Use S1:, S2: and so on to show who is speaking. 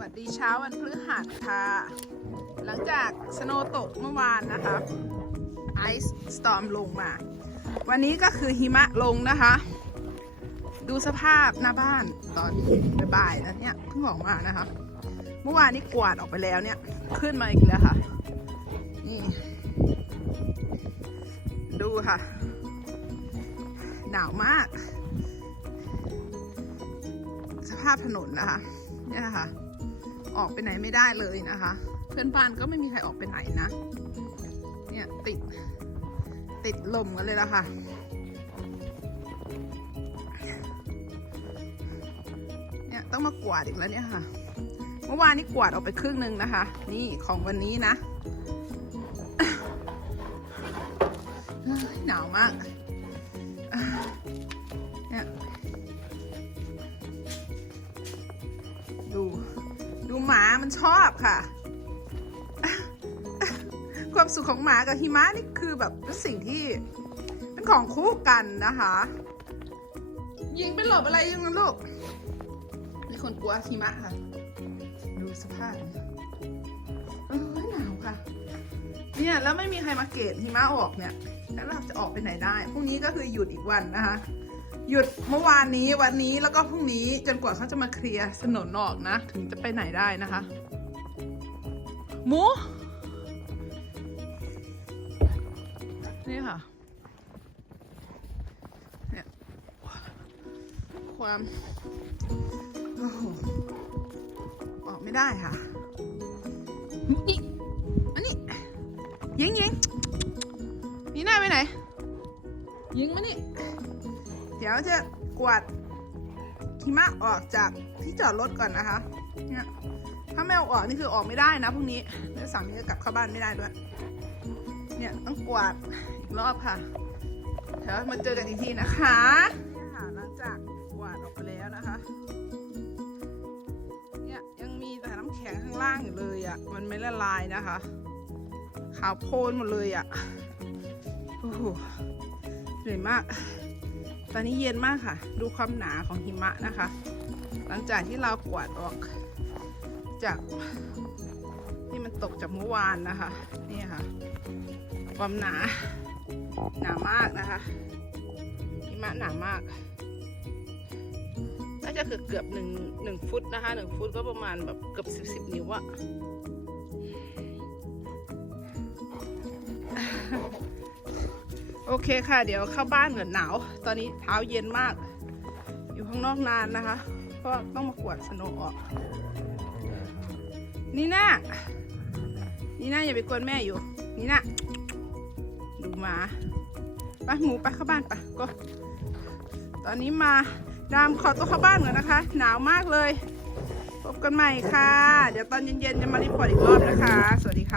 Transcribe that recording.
S1: วัสดีเช้าวันพฤหัสค่ะ หลังจากสโนว์ตกเมื่อวานนะคะไอซ์สตอมลงมา วันนี้ก็คือหิมะลงนะคะ ดูสภาพหน้าบ้านตอนบ่ายๆแล้วเนี่ยเพิ่งออกมานะคะ เมื่อวานนี้กวาดออกไปแล้วเนี่ย ขึ้นมาอีกแล้วค่ะนี่ดูค่ะ หนาวมาก สภาพถนนนะคะ เนี่ยนะคะ ออกไปไหนไม่ได้เลยนะคะ เพื่อนบ้านก็ไม่มีใครออกไปไหนนะ เนี่ยติด ติดลมกันเลยละค่ะ เนี่ยต้องมากวาดอีกแล้วเนี่ยค่ะ เมื่อวานนี้กวาดออกไปครึ่งหนึ่งนะคะ นี่ของวันนี้นะ หนาวมาก มันชอบค่ะ ความสุขของหมากับหิมะนี่คือแบบเป็นสิ่งที่เป็นของคู่กันนะคะ ยิงไปหลบอะไรยังไงลูกมีคนกลัวหิมะค่ะ ดูสภาพเออหนาวค่ะ เนี่ยแล้วไม่มีใครมาเกตหิมะออกเนี่ยแล้วเราจะออกไปไหนได้พรุ่งนี้ก็คือหยุดอีกวันนะคะ หยุดเมื่อวานนี้วันนี้แล้วก็พรุ่งนี้จนกว่าเขาจะมาเคลียร์ถนนออกนะ ถึงจะไปไหนได้นะคะหมูนี่ค่ะเนี่ยความโอ้โหออกไม่ได้ค่ะนี่อันนี้ยิงยิงนี่หน้าไปไหนยิงมานี่ เดี๋ยวจะกวาดหิมะออกจากที่จอดรถก่อนนะคะ เนี่ยถ้าไม่เอาออกนี่คือออกไม่ได้นะพรุ่งนี้แล้วสามีจะกลับเข้าบ้านไม่ได้ด้วย เนี่ยต้องกวาดอีกรอบค่ะเดี๋ยวมาเจอกันอีกทีนะคะเนี่ยค่ะหลังจากกวาดออกไปแล้วนะคะ เนี่ยยังมีแต่น้ำแข็งข้างล่างอยู่เลยอะ่ะ มันไม่ละลายนะคะ ขาวโพลนหมดเลยอะ่ะโอ้โหเหนื่อยมาก อนนี้เย็นมากค่ะ ดูความหนาของหิมะนะคะ หลังจากที่เรากวาดออกจากที่มันตกจากเมื่อวานนะคะ นี่ค่ะ ความหนา หนามากนะคะ หิมะหนามาก น่าจะเกือบเกือบหนึ่งหนึ่งฟุตนะคะหนึ่งฟุตก็ประมาณแบบเกือบสิบสิบนิ้วอะ เคค่ะ เดี๋ยวเข้าบ้านเหมือนหนาว ตอนนี้เท้าเย็นมาก อยู่ข้างนอกนานนะคะ เพราะต้องมากวดสโนออก นี่น่านี่น่าอย่าไปกวนแม่อยู่ นี่น่าดูหมาไปหมูไปเข้าบ้านไปก็ตอนนี้มาดามขอตัวเข้าบ้านก่อนนะคะ หนาวมากเลย พบกันใหม่ค่ะ เดี๋ยวตอนเย็นๆจะมารีพอร์ตอีกรอบนะคะ สวัสดีค่ะ